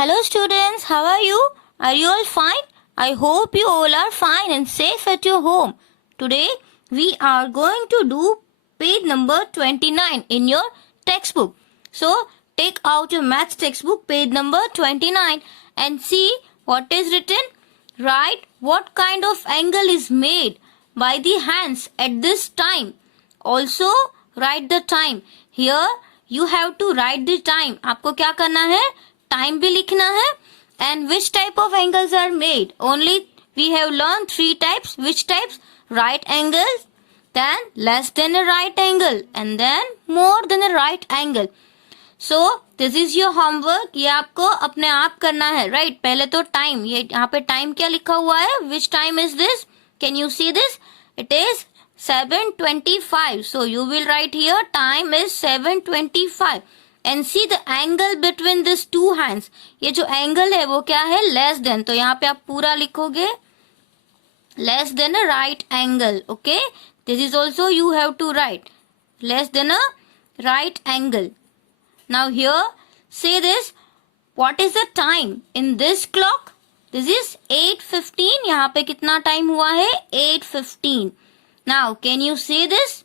Hello students, how are you? Are you all fine? I hope you all are fine and safe at your home. Today we are going to do page number 29 in your textbook. So take out your maths textbook, page number 29, and see what is written. Write what kind of angle is made by the hands at this time. Also write the time. Here you have to write the time. आपको क्या करना है? Time भी लिखना है. And which type of angles are made? Only we have learned 3 types. Which types? Right angles, then less than a right angle, and then more than a right angle. So this is your homework. ये आपको अपने आप करना है, right? पहले तो time. ये यहाँ पे time क्या लिखा हुआ है? Which time is this? Can you see this? It is 7:25. So you will write here time is 7:25. And see the angle between these two hands. ये जो angle है वो क्या है? Less than. तो यहाँ पे आप पूरा लिखोगे less than a right angle. Okay? This is also you have to write less than a right angle. Now here say this. What is the time in this clock? This is 8:15. यहाँ पे कितना time हुआ है? 8:15. Now can you say this?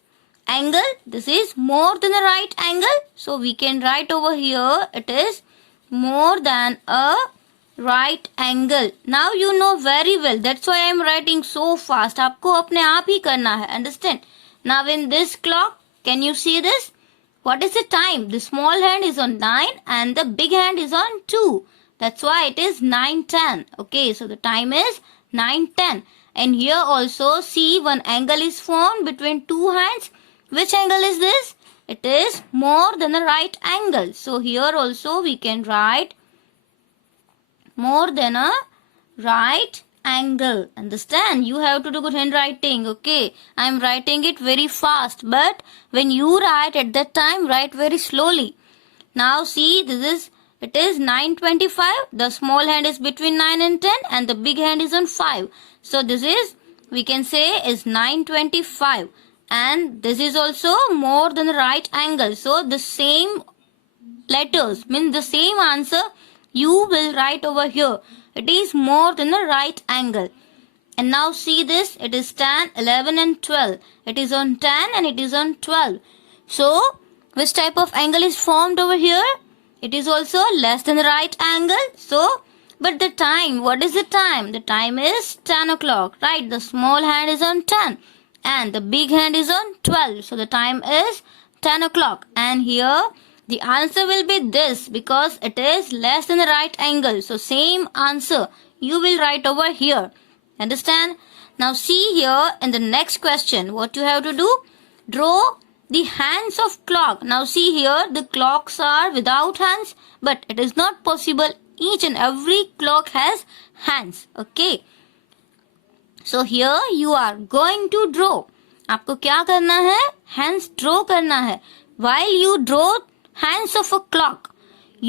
Angle, this is more than a right angle, so we can write over here it is more than a right angle. Now you know very well, that's why I am writing so fast. आपको अपने आप ही करना है, understand? Now in this clock, can you see this? What is the time? The small hand is on 9 and the big hand is on 2. That's why it is 9:10. Okay, so the time is 9:10. And here also see one angle is formed between two hands. Which angle is this? It is more than a right angle. So here also we can write more than a right angle. Understand? You have to do good handwriting. Okay. I am writing it very fast. But when you write at that time, write very slowly. Now see, it is 9:25. The small hand is between 9 and 10 and the big hand is on 5. So this is, we can say, is 9:25. And this is also more than the right angle. So the same letters means the same answer you will write over here. It is more than the right angle. And now see this. It is 10, 11 and 12. It is on 10 and it is on 12. So which type of angle is formed over here? It is also less than the right angle. So but the time, what is the time? The time is 10 o'clock, right? The small hand is on 10. And the big hand is on 12. So the time is 10 o'clock. And here the answer will be this because it is less than the right angle. So same answer you will write over here. Understand? Now see here in the next question what you have to do. Draw the hands of clock. Now see here the clocks are without hands. But it is not possible. Each and every clock has hands. Okay. So here you are going to draw. आपको क्या करना है? Hands draw करना है. While you draw hands of a clock,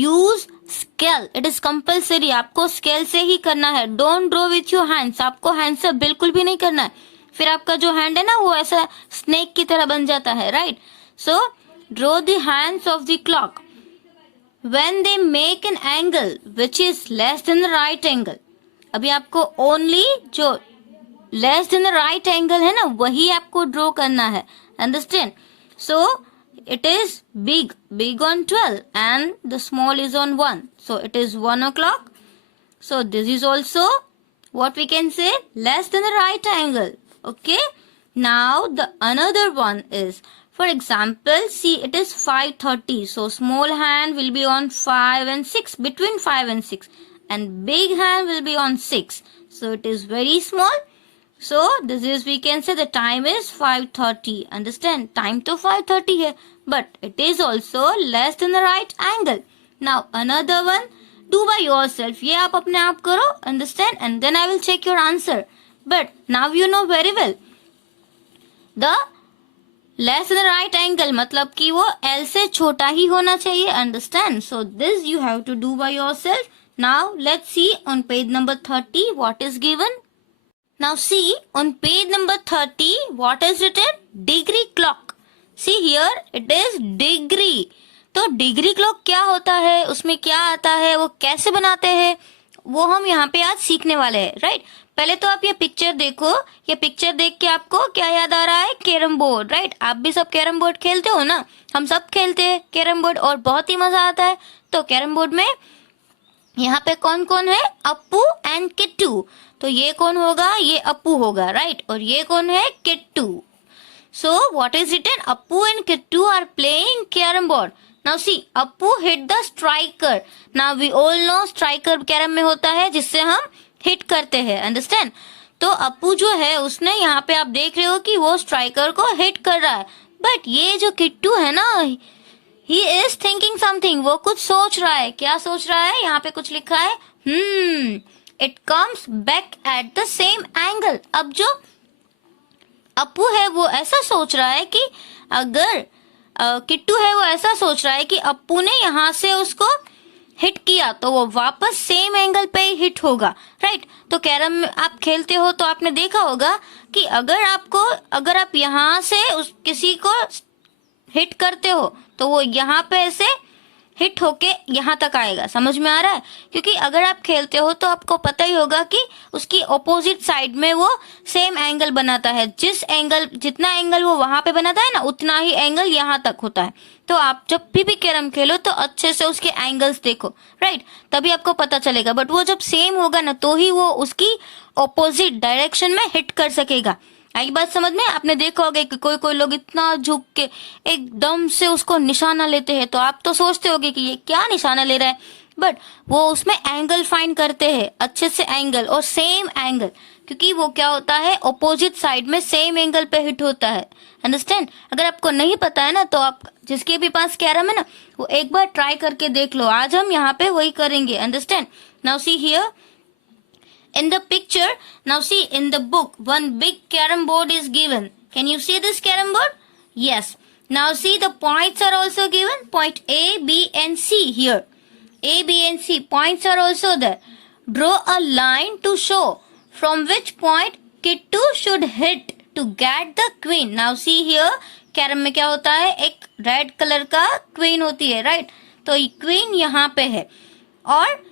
use scale. It is compulsory. आपको scale से ही करना है. Don't draw with your hands. आपको hands से बिल्कुल भी नहीं करना है. फिर आपका जो hand है ना वो ऐसा snake की तरह बन जाता है, right? So draw the hands of the clock. When they make an angle which is less than the right angle. अभी आपको only जो less than the right angle है ना वही आपको draw करना है. Understand? So it is big on 12 and the small is on 1. So it is 1 o'clock. So this is also what we can say less than the right angle. Okay. Now the another one is, for example, see it is 5:30. So small hand will be on 5 and 6, between 5 and 6, and big hand will be on 6. So it is very small. So this is, we can say the time is 5:30. Understand? Time to 5:30 है, but it is also less than the right angle. Now another one, do by yourself. ये आप अपने आप करो. Understand? And then I will check your answer. But now you know very well. The less than the right angle मतलब कि वो L से छोटा ही होना चाहिए. Understand? So this you have to do by yourself. Now let's see on page number 30 what is given. Now see on page number 30 what is written? Degree clock. See here it is degree. तो degree clock क्या होता है, उसमें क्या आता है, वो कैसे बनाते हैं, वो हम यहाँ पे आज सीखने वाले हैं, राइट। पहले तो आप ये पिक्चर देखो, ये पिक्चर देख के आपको क्या याद आ रहा है, कैरम बोर्ड, राइट। आप भी सब कैरम बोर्ड खेलते हो ना, हम सब खेलते हैं कैरम बोर्ड और बहुत ही मजा आता है। तो कैरम बोर्ड में यहाँ पे कौन कौन है, अप्पू एंड किट्टू। तो ये कौन होगा, ये अप्पू होगा, राइट। और ये कौन है, Kittu. So what is written? Appu and Kittu are playing carom board. Now see, Appu hit the striker. Now we all know striker carrom में होता है जिससे हम हिट करते हैं, अंडरस्टैंड। तो अप्पू जो है उसने यहाँ पे आप देख रहे हो कि वो स्ट्राइकर को हिट कर रहा है, बट ये जो किट्टू है ना, ही इज थिंकिंग समथिंग, वो कुछ सोच रहा है। क्या सोच रहा है, यहाँ पे कुछ लिखा है, it comes back at the same angle. अब जो अप्पू है वो ऐसा सोच रहा है कि अगर किट्टू है वो ऐसा सोच रहा है कि अप्पू ने यहाँ से उसको हिट किया तो वो वापस सेम एंगल पे ही हिट होगा, राइट। तो कैरम में आप खेलते हो तो आपने देखा होगा कि अगर आप यहाँ से उस किसी को हिट करते हो तो वो यहाँ पे ऐसे हिट होके यहाँ तक आएगा, समझ में आ रहा है। क्योंकि अगर आप खेलते हो तो आपको पता ही होगा कि उसकी ऑपोजिट साइड में वो सेम एंगल बनाता है, जितना एंगल वो वहां पे बनाता है ना, उतना ही एंगल यहाँ तक होता है। तो आप जब भी कैरम खेलो तो अच्छे से उसके एंगल्स देखो, राइट, तभी आपको पता चलेगा। बट वो जब सेम होगा ना तो ही वो उसकी ऑपोजिट डायरेक्शन में हिट कर सकेगा। आई बात समझ में। आपने देखा होगा कि कोई कोई लोग इतना झुक के एकदम से उसको निशाना लेते हैं, तो आप तो सोचते होगे कि ये क्या निशाना ले रहा है, बट वो उसमें एंगल फाइंड करते हैं, अच्छे से एंगल और सेम एंगल, क्योंकि वो क्या होता है, ऑपोजिट साइड में सेम एंगल पे हिट होता है, अंडरस्टैंड। अगर आपको नहीं पता है ना तो आप जिसके भी पास कैरम है ना वो एक बार ट्राई करके देख लो। आज हम यहाँ पे वही करेंगे, understand. Now see here in the picture, now see in the book, one big carom board is given. Can you see this carom board? Yes. Now see the points are also given. Point A, B and C here. A, B and C. Points are also there. Draw a line to show from which point Kittu should hit to get the queen. Now see here, carom में क्या होता है, एक red colour का queen होती है, right. तो queen यहाँ पे है और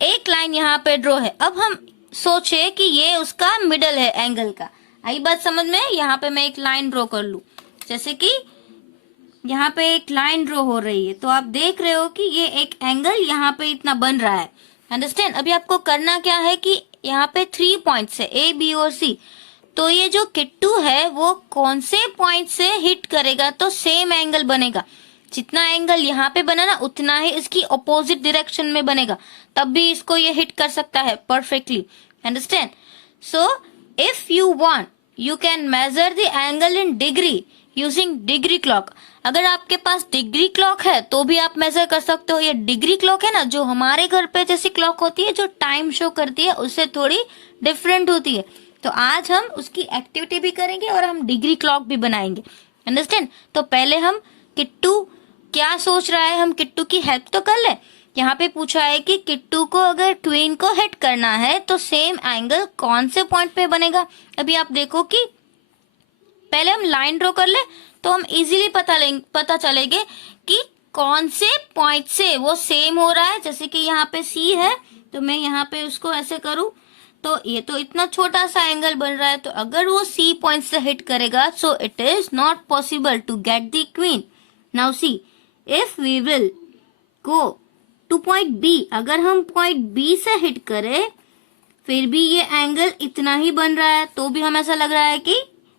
एक लाइन यहाँ पे ड्रॉ है। अब हम सोचे कि ये उसका मिडल है एंगल का। आई बात समझ में। यहाँ पे मैं एक लाइन ड्रॉ कर लूं, जैसे कि यहाँ पे एक लाइन ड्रॉ हो रही है, तो आप देख रहे हो कि ये एक एंगल यहाँ पे इतना बन रहा है, अंडरस्टैंड। अभी आपको करना क्या है कि यहाँ पे 3 पॉइंट्स है, ए, बी और सी। तो ये जो किट्टू है वो कौन से पॉइंट से हिट करेगा तो सेम एंगल बनेगा। जितना एंगल यहाँ पे बना ना उतना ही इसकी ऑपोजिट डायरेक्शन में बनेगा, तब भी इसको ये हिट कर सकता है perfectly, understand. So if you want you can measure the angle in degree using degree clock. अगर आपके पास डिग्री क्लॉक है तो भी आप मेजर कर सकते हो। ये डिग्री क्लॉक है ना, जो हमारे घर पे जैसी क्लॉक होती है जो टाइम शो करती है, उससे थोड़ी डिफरेंट होती है। तो आज हम उसकी एक्टिविटी भी करेंगे और हम डिग्री क्लॉक भी बनाएंगे, अंडरस्टैंड। तो पहले हम किट्टू क्या सोच रहा है, हम किट्टू की हेल्प तो कर ले। यहाँ पे पूछा है कि किट्टू को अगर ट्वीन को हिट करना है तो सेम एंगल कौन से पॉइंट पे बनेगा। अभी आप देखो कि पहले हम लाइन ड्रॉ कर ले तो हम इजीली पता चलेगा कि कौन से पॉइंट से वो सेम हो रहा है। जैसे कि यहाँ पे सी है तो मैं यहाँ पे उसको ऐसे करूं तो ये तो इतना छोटा सा एंगल बन रहा है, तो अगर वो सी पॉइंट से हिट करेगा so it is not possible to get the queen. Now see if we will go to point B, अगर हम पॉइंट बी से हिट करें फिर भी ये एंगल इतना ही बन रहा है, तो भी हमें ऐसा लग रहा है कि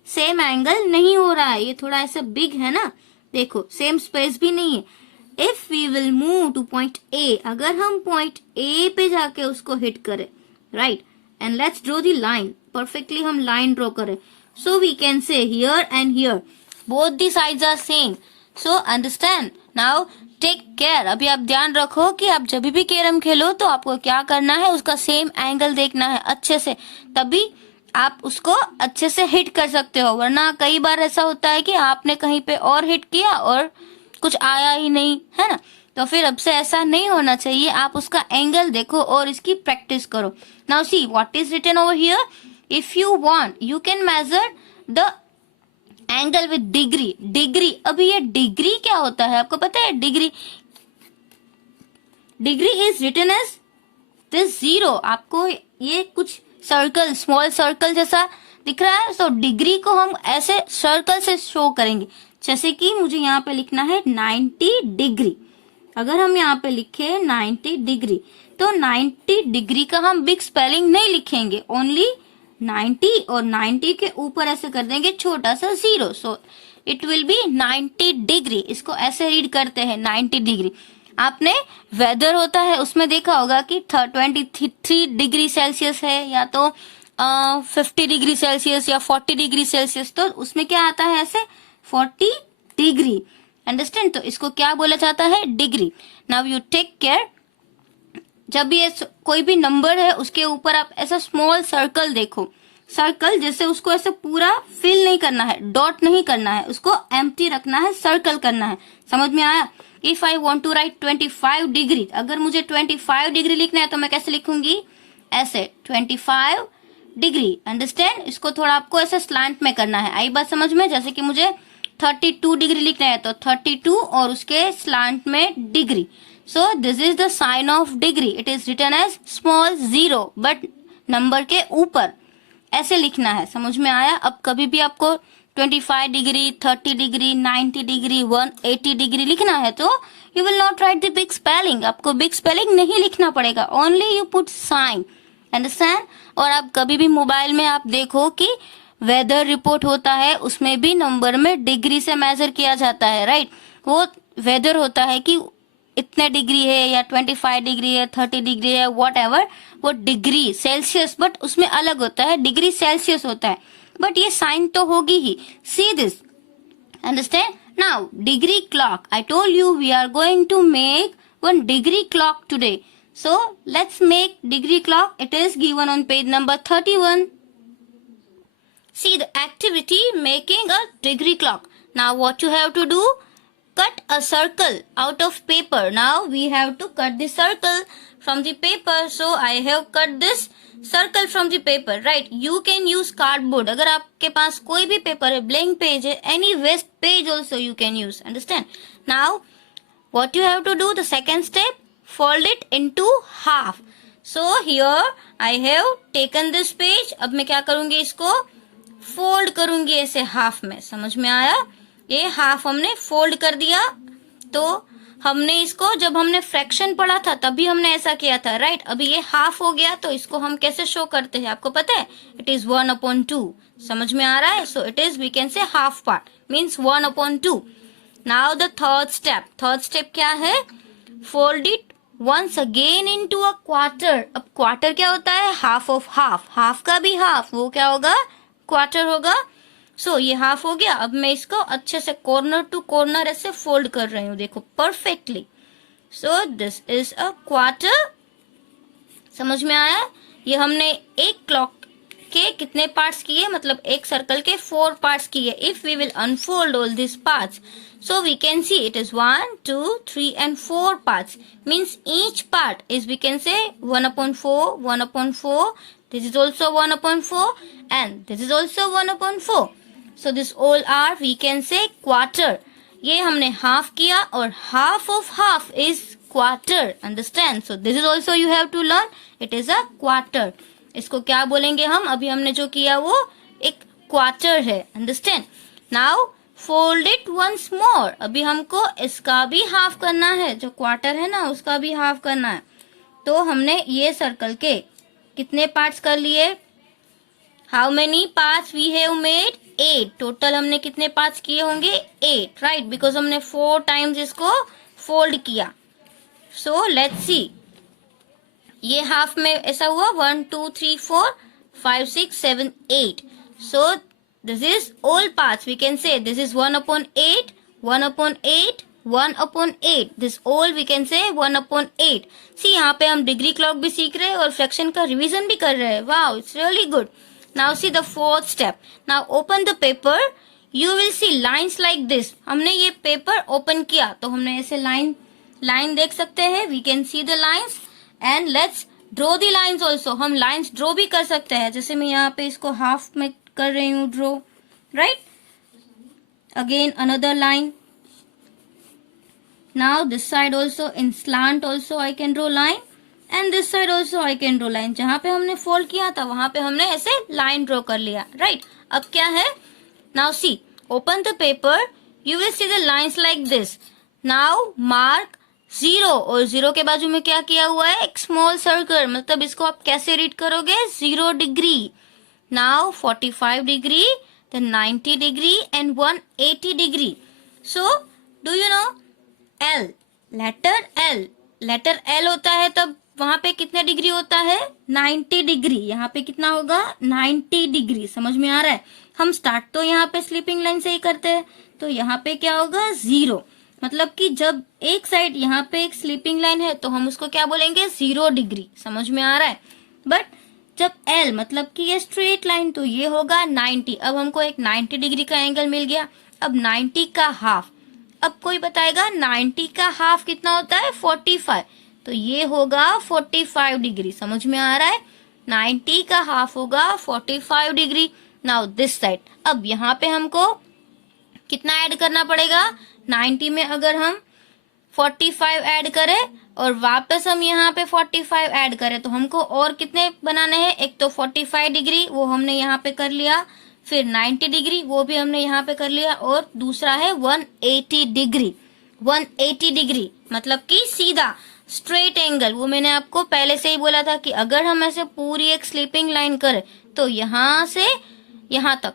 सेम एंगल नहीं हो रहा है, ये थोड़ा ऐसा बिग है ना, देखो सेम स्पेस भी नहीं है। If we will move to point A, अगर हम पॉइंट ए पे जाके उसको हिट करें, right, and let's draw the line, perfectly हम लाइन ड्रॉ करें, so we can say here and here both the sides are same, so understand. Now take care. अभी आप ध्यान रखो कि आप जब भी कैरम खेलो तो आपको क्या करना है, उसका सेम एंगल देखना है अच्छे से, तभी आप उसको अच्छे से हिट कर सकते हो। वरना कई बार ऐसा होता है कि आपने कहीं पे और हिट किया और कुछ आया ही नहीं, है ना। तो फिर अब से ऐसा नहीं होना चाहिए, आप उसका एंगल देखो और इसकी प्रैक्टिस करो। Now see what is written over here, if you want you can measure the angle with degree, degree, अभी ये डिग्री क्या होता है आपको पता है? Degree, degree is written as this zero. आपको ये कुछ सर्कल, स्मॉल सर्कल जैसा दिख रहा है, तो डिग्री को हम ऐसे सर्कल से शो करेंगे। जैसे कि मुझे यहाँ पे लिखना है 90 डिग्री, अगर हम यहाँ पे लिखे 90 डिग्री, तो 90 डिग्री का हम बिग स्पेलिंग नहीं लिखेंगे, ओनली 90 और 90 के ऊपर ऐसे कर देंगे छोटा सा zero, so it will be 90 degree. इसको ऐसे रीड करते हैं 90 डिग्री। आपने वेदर होता है उसमें देखा होगा कि 23 डिग्री सेल्सियस है, या तो 50 डिग्री सेल्सियस या 40 डिग्री सेल्सियस, तो उसमें क्या आता है ऐसे 40 डिग्री, अंडरस्टैंड? तो इसको क्या बोला जाता है? Degree. Now you take care, जब भी कोई भी नंबर है उसके ऊपर आप ऐसा स्मॉल सर्कल देखो, सर्कल जैसे उसको ऐसे पूरा फिल नहीं करना है, डॉट नहीं करना है, उसको एम्प्टी रखना है, सर्कल करना है। समझ में आया? If I want to write 25 degree, अगर मुझे 25 डिग्री लिखना है तो मैं कैसे लिखूंगी? ऐसे 25 डिग्री, अंडरस्टैंड? इसको थोड़ा आपको ऐसे स्लैंट में करना है। आई बात समझ में? जैसे कि मुझे 32 डिग्री लिखना है तो 32 और उसके स्लैंट में degree, so this is the sign of degree. It is written as small zero, but number के ऊपर ऐसे लिखना है। समझ में आया? अब कभी भी आपको 25 डिग्री, 30 डिग्री, 90 डिग्री, 180 डिग्री लिखना है तो you will not write the big spelling, आपको बिग स्पेलिंग नहीं लिखना पड़ेगा, only you put sign, understand? और आप कभी भी मोबाइल में आप देखो कि वेदर रिपोर्ट होता है, उसमें भी नंबर में डिग्री से मेजर किया जाता है, राइट? वो वेदर होता है कि इतने डिग्री है या 25 डिग्री है, 30 डिग्री है, वॉट एवर, वो डिग्री सेल्सियस, बट उसमें अलग होता है, डिग्री सेल्सियस होता है, बट ये साइन तो होगी ही। See this, understand? Now degree clock, I told you we are going to make one degree clock today, so let's make degree clock. It is given on page number 31. See the activity making a degree clock. Now what you have to do? Cut a circle out of paper. Now we have to cut the circle from the paper. So I have cut this circle from the paper, right? You can use cardboard. अगर आपके पास कोई भी paper है, blank page है, any waste page also you can use. Understand? Now what you have to do? The second step, fold it into half. So here I have taken this page. अब मैं क्या करूंगी? इसको fold करूंगी ऐसे half में। समझ में आया? ये हाफ हमने फोल्ड कर दिया, तो हमने इसको, जब हमने फ्रैक्शन पढ़ा था तभी हमने ऐसा किया था, राइट? अभी ये हाफ हो गया, तो इसको हम कैसे शो करते हैं आपको पता है? It is 1/2। समझ में आ रहा है? So it is, we can say half part means 1/2। Now the third step, third step क्या है? Fold it once again into a quarter. अब क्वार्टर क्या होता है? हाफ ऑफ हाफ, हाफ का भी हाफ, वो क्या होगा? क्वार्टर होगा। सो ये हाफ हो गया। अब मैं इसको अच्छे से कॉर्नर टू कॉर्नर ऐसे फोल्ड कर रही हूँ, देखो perfectly. So this is a quarter. समझ में आया? ये हमने एक क्लॉक के कितने पार्ट्स किए, मतलब एक सर्कल के 4 पार्ट्स किए। If we will unfold all this parts, so we can see it is 1, 2, 3 and 4 parts, means each part is, we can say 1/4, 1/4, this is also 1/4 and this is also 1/4. So this all are, we can say, quarter. ये हमने half किया और half of half is quarter, understand? So this is also you have to learn, it is a quarter. इसको क्या बोलेंगे हम? अभी हमने जो किया वो एक क्वार्टर है, understand? Now fold it once more. अभी हमको इसका भी हाफ करना है, जो क्वार्टर है ना उसका भी हाफ करना है। तो हमने ये सर्कल के कितने पार्ट्स कर लिए? How many parts we have made? 8। Total हमने कितने पार्ट्स किए होंगे? 8, राइट? बिकॉज हमने 4 टाइम्स इसको फोल्ड किया। सो लेट्स सी, ये हाफ में ऐसा हुआ 1, 2, 3, 4, 5, 6, 7, 8. So this is all parts. We can say this is 1/8, 1/8, 1/8. This all we can say 1/8. See, यहाँ पे हम डिग्री क्लॉक भी सीख रहे हैं और फ्रैक्शन का रिवीजन भी कर रहे हैं। Wow, it's really good. Now see the fourth step. Now open the paper. You will see lines like this. हमने ये पेपर ओपन किया तो हमने ऐसे लाइन देख सकते हैं. We can see the lines. And let's draw the lines also. हम lines draw भी कर सकते हैं, जैसे मैं यहाँ पे इसको हाफ में कर रही हूँ draw, right? again another line. Now this side also in slant also I can draw line and this side also I can draw line. जहाँ पे हमने fold किया था वहां पे हमने ऐसे line draw कर लिया, right? अब क्या है? Now see, open the paper. You will see the lines like this. Now mark 0 और 0 के बाजू में क्या किया हुआ है? एक small circle. मतलब इसको आप कैसे read करोगे? 0 degree. Now 45 degree, then 90 degree and 180 degree. So do you know L, letter L होता है तब वहां पे कितने डिग्री होता है? 90 डिग्री. यहाँ पे कितना होगा? 90 डिग्री. समझ में आ रहा है? हम स्टार्ट तो यहाँ पे स्लीपिंग लाइन से ही करते हैं, तो यहाँ पे क्या होगा? 0. मतलब कि जब एक साइड यहाँ पे एक स्लीपिंग लाइन है तो हम उसको क्या बोलेंगे? 0 डिग्री. समझ में आ रहा है? बट जब L मतलब कि ये स्ट्रेट लाइन तो ये होगा 90. अब हमको एक 90 डिग्री का एंगल मिल गया. अब 90 का हाफ, अब कोई बताएगा 90 का हाफ कितना होता है? 45. तो ये होगा 45 डिग्री. समझ में आ रहा है? 90 का हाफ होगा 45 डिग्री. नाउ दिस साइड, अब यहाँ पे हमको कितना ऐड करना पड़ेगा? 90 में अगर हम 45 ऐड करें और वापस हम यहाँ पे 45 ऐड करें तो हमको और कितने बनाने हैं? एक तो 45 डिग्री वो हमने यहाँ पे कर लिया, फिर 90 डिग्री वो भी हमने यहाँ पे कर लिया, और दूसरा है 180 डिग्री. 180 डिग्री मतलब कि सीधा स्ट्रेट एंगल. वो मैंने आपको पहले से ही बोला था कि अगर हम ऐसे पूरी एक स्लीपिंग लाइन करें तो यहाँ से यहाँ तक,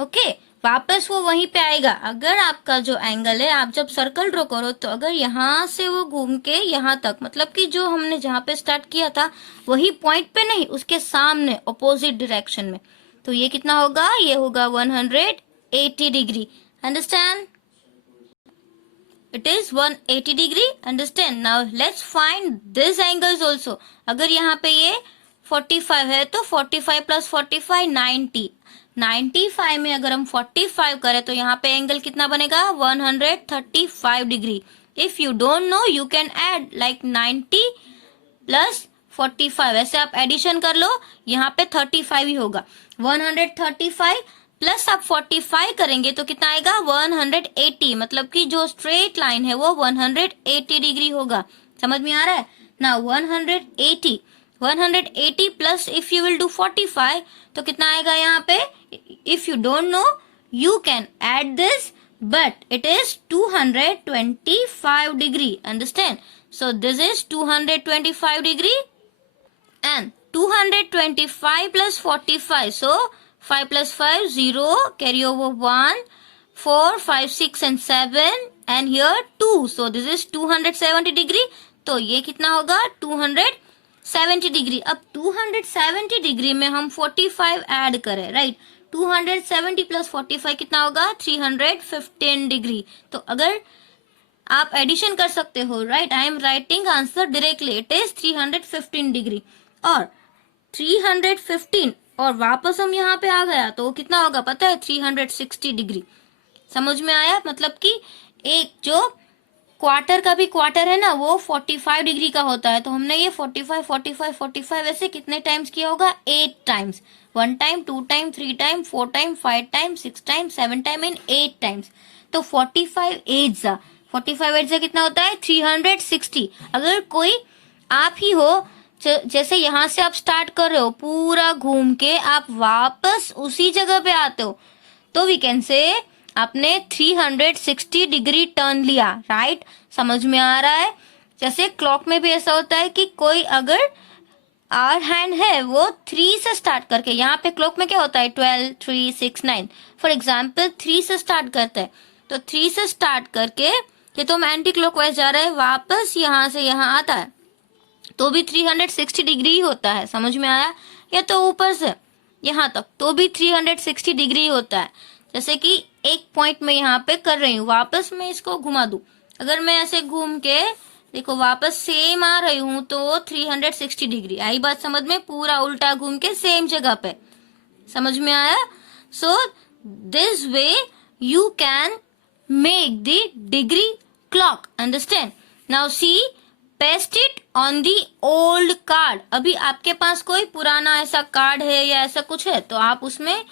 ओके, वापस वो वहीं पे आएगा. अगर आपका जो एंगल है, आप जब सर्कल ड्रॉ करो तो अगर यहाँ से वो घूम के यहाँ तक, मतलब कि जो हमने जहाँ पे स्टार्ट किया था वही पॉइंट पे नहीं, उसके सामने ऑपोजिट डायरेक्शन में, तो ये कितना होगा? ये होगा 180 degree. Understand? It is 180 degree. Understand? Now let's find this angles also. अगर यहाँ पे ये 45 है तो 45 प्लस 45 90. 95 में अगर हम 45 करें तो यहाँ पे एंगल कितना बनेगा? 135 degree. If you don't know you can add like 90 plus 45, ऐसे आप एडिशन कर लो, यहाँ पे 35 ही होगा. 135 प्लस आप 45 करेंगे तो कितना आएगा? 180. मतलब कि जो स्ट्रेट लाइन है वो 180 डिग्री होगा. समझ में आ रहा है ना? 180 plus if you will do 45 तो कितना आएगा यहाँ पे? If you don't know you can add this, but it is 225 degree. Understand? So this is 225 degree and 225 plus 45. So 5 plus 5, 0, carry over 1, 4, 5, 6 and 7 and here 2. So this is 270 degree. तो ये कितना होगा? 270 degree. अब 270 degree में हम 45 add करें, right? 270 plus 45 कितना होगा? 315 डिग्री. तो अगर आप एडिशन कर सकते हो, right? I am writing answer directly. It is 315 degree. और 315 और वापस हम यहाँ पे आ गया तो कितना होगा पता है? 360 डिग्री. समझ में आया? मतलब कि एक जो क्वार्टर का भी क्वार्टर है ना वो 45 डिग्री का होता है. तो हमने ये 45 45 45 ऐसे कितने टाइम्स किया होगा? 8 times. 1 time, 2 time, 3 time, 4 time, 5 time, 6 time, 7 time and 8 times. तो 45 8 कितना होता है? 360. अगर कोई आप ही हो, जैसे यहाँ से आप स्टार्ट कर रहे हो, पूरा घूम के आप वापस उसी जगह पे आते हो, तो वी कैन से आपने 360 डिग्री टर्न लिया, राइट? समझ में आ रहा है? जैसे क्लॉक में भी ऐसा होता है कि कोई अगर आवर हैंड है वो 3 से स्टार्ट करके, यहाँ पे क्लॉक में क्या होता है? 12, 3, 6, 9. फॉर एग्जाम्पल 3 से स्टार्ट करते हैं, तो 3 से स्टार्ट करके ये तो हम एंटी क्लॉकवाइज जा रहे हैं, वापस यहाँ से यहाँ आता है तो भी 360 डिग्री ही होता है. समझ में आया? या तो ऊपर से यहाँ तक तो भी 360 डिग्री होता है. जैसे कि एक पॉइंट में यहाँ पे कर रही हूँ, वापस मैं इसको घुमा दूं, अगर मैं ऐसे घूम के देखो वापस सेम आ रही हूँ तो 360 डिग्री. आई बात समझ में? पूरा उल्टा घूम के सेम जगह पे. समझ में आया? सो this way you can make the degree clock. Understand? Now see, paste it on the old card. अभी आपके पास कोई पुराना ऐसा कार्ड है या ऐसा कुछ है तो आप उसमें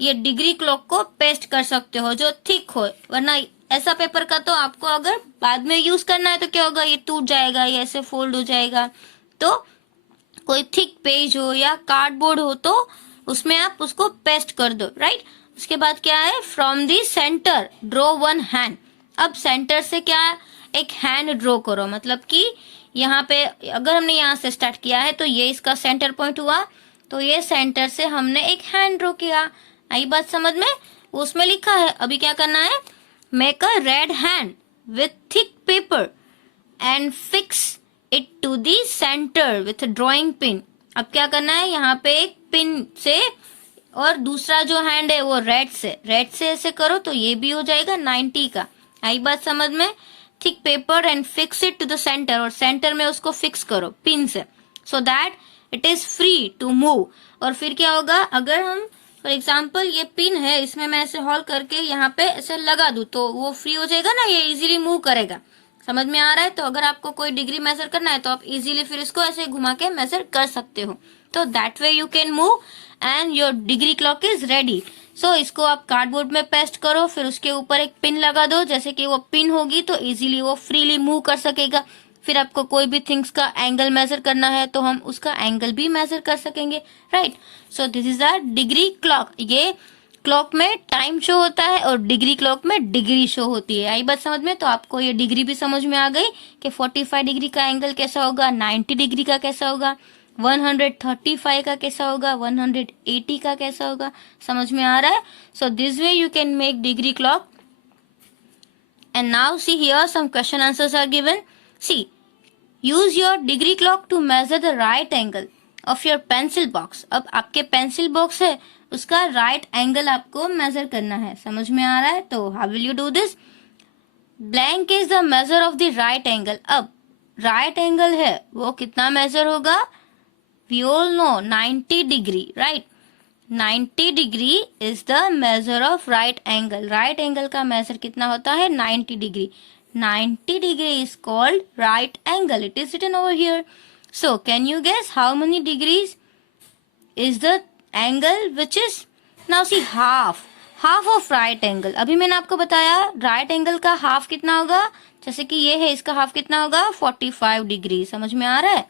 ये डिग्री क्लॉक को पेस्ट कर सकते हो जो थिक हो, वरना ऐसा पेपर का तो आपको अगर बाद में यूज करना है तो क्या होगा, ये टूट जाएगा, ये ऐसे फोल्ड हो जाएगा। तो कोई थिक पेज हो या कार्डबोर्ड हो तो उसमें आप उसको पेस्ट कर दो, राइट। उसके बाद क्या है, from the centre draw one hand. अब सेंटर से क्या है, एक हैंड ड्रॉ करो, मतलब कि यहाँ पे अगर हमने यहाँ से स्टार्ट किया है तो ये इसका सेंटर पॉइंट हुआ, तो ये सेंटर से हमने एक हैंड ड्रॉ किया। आई बात समझ में? उसमें लिखा है अभी क्या करना है, make a red hand with thick paper and fix it to the center with drawing pin. अब क्या करना है, यहाँ पे एक पिन से और दूसरा जो हैंड है वो रेड से ऐसे करो तो ये भी हो जाएगा 90 का। आई बात समझ में? Thick paper and fix it to the center, और सेंटर में उसको फिक्स करो पिन से, so that it is free to move. और फिर क्या होगा, अगर हम फॉर एग्जाम्पल ये पिन है, इसमें मैं ऐसे होल करके यहाँ पे ऐसे लगा दूं तो वो फ्री हो जाएगा ना, ये इजीली मूव करेगा। समझ में आ रहा है? तो अगर आपको कोई डिग्री मेजर करना है तो आप इजीली फिर इसको ऐसे घुमा के मेजर कर सकते हो। तो that way you can move and your degree clock is ready. So इसको आप कार्डबोर्ड में पेस्ट करो, फिर उसके ऊपर एक पिन लगा दो, जैसे कि वो पिन होगी तो इजीली वो फ्रीली मूव कर सकेगा। फिर आपको कोई भी थिंग्स का एंगल मेजर करना है तो हम उसका एंगल भी मेजर कर सकेंगे, right. So this is a degree clock. ये क्लॉक में टाइम शो होता है और डिग्री क्लॉक में डिग्री शो होती है। आई बात समझ में? तो आपको ये डिग्री भी समझ में आ गई कि 45 डिग्री का एंगल कैसा होगा, 90 डिग्री का कैसा होगा, 135 का कैसा होगा, 180 का कैसा होगा। समझ में आ रहा है? So this way you can make degree clock. And now see here some question answers are given. See, use your degree clock to measure the right angle of your pencil box। अब आपके pencil box है, उसका right angle आपको major करना है। समझ में आ रहा है? तो how will you do this? Blank is the measure of the right angle. अब राइट एंगल है वो कितना मेजर होगा? We all know 90 degree, right. 90 degree is the measure of right angle. Right angle का मेजर कितना होता है? 90 degree. 90 degree is called right angle. It is written over here. So, can you guess how many degrees is the angle which is? Now see, half of right angle. अभी मैंने आपको बताया right angle का half कितना होगा, जैसे कि ये है, इसका half कितना होगा? 45 डिग्री। समझ में आ रहा है?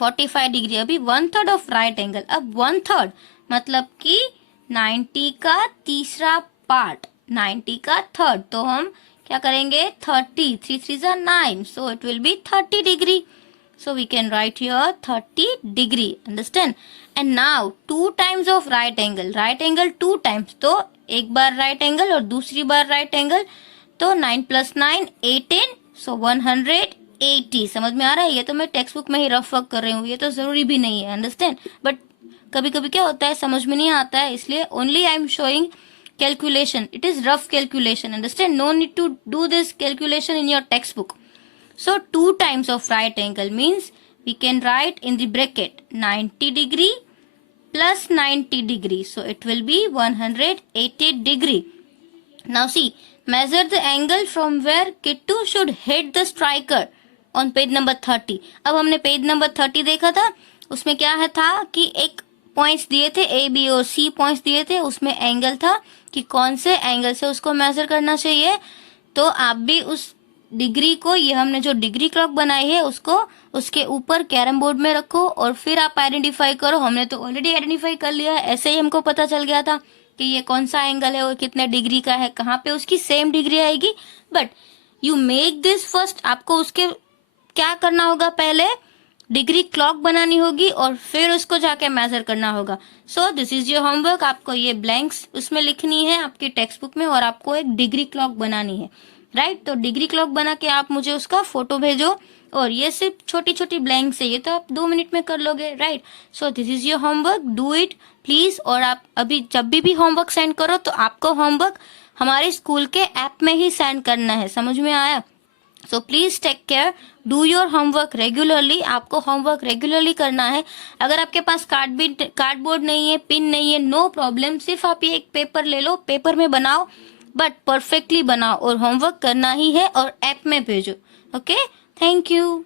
45 डिग्री। अभी 1/3 of right angle। अब 1/3 मतलब कि 90 का तीसरा पार्ट, 90 का थर्ड, तो हम क्या करेंगे? 30, 3 3 are 9, so it will be 30 degree. So we can write here 30 degree. Understand? And now 2 times of right angle. Right angle 2 times. तो एक बार right angle और दूसरी बार right angle, तो 9 + 9 18, so 180। समझ में आ रहा है? ये तो मैं टेक्स्ट बुक में ही रफ वर्क कर रही हूँ, ये तो जरूरी भी नहीं है। अंडरस्टैंड? बट कभी कभी क्या होता है, समझ में नहीं आता है, इसलिए only I am showing calculation. It is rough calculation. Understand? No need to do this calculation in your textbook. So 2 times of right angle means we can write in the bracket 90 degree plus 90 degree. So it will be 180 degree. Now see, measure the angle from where Kittu should hit the striker on page number 30. अब हमने page number 30 देखा था, उसमें क्या है था कि एक पॉइंट्स दिए थे, ए बी और सी पॉइंट्स दिए थे, उसमें एंगल था कि कौन से एंगल से उसको मेजर करना चाहिए। तो आप भी उस डिग्री को, ये हमने जो डिग्री क्लॉक बनाई है उसको उसके ऊपर कैरम बोर्ड में रखो और फिर आप आइडेंटिफाई करो। हमने तो ऑलरेडी आइडेंटिफाई कर लिया है, ऐसे ही हमको पता चल गया था कि ये कौन सा एंगल है और कितने डिग्री का है, कहाँ पे उसकी सेम डिग्री आएगी। But you make this first, आपको उसके क्या करना होगा, पहले डिग्री क्लॉक बनानी होगी और फिर उसको जाके मेजर करना होगा। सो दिस इज योर होमवर्क। आपको ये ब्लैंक्स उसमें लिखनी है आपकी टेक्स्ट बुक में और आपको एक डिग्री क्लॉक बनानी है, राइट। तो डिग्री क्लॉक बना के आप मुझे उसका फोटो भेजो, और ये सिर्फ छोटी छोटी ब्लैंक्स है, ये तो आप 2 मिनट में कर लोगे, right. So this is your homework, do it please. और आप अभी जब भी होमवर्क सेंड करो तो आपको होमवर्क हमारे स्कूल के ऐप में ही सेंड करना है। समझ में आया? So please take care, do your homework regularly. आपको होमवर्क रेगुलरली करना है। अगर आपके पास कार्डबोर्ड नहीं है, पिन नहीं है, नो प्रॉब्लम, सिर्फ आप ये एक पेपर ले लो, पेपर में बनाओ, बट परफेक्टली बनाओ और होमवर्क करना ही है और ऐप में भेजो। Okay, thank you.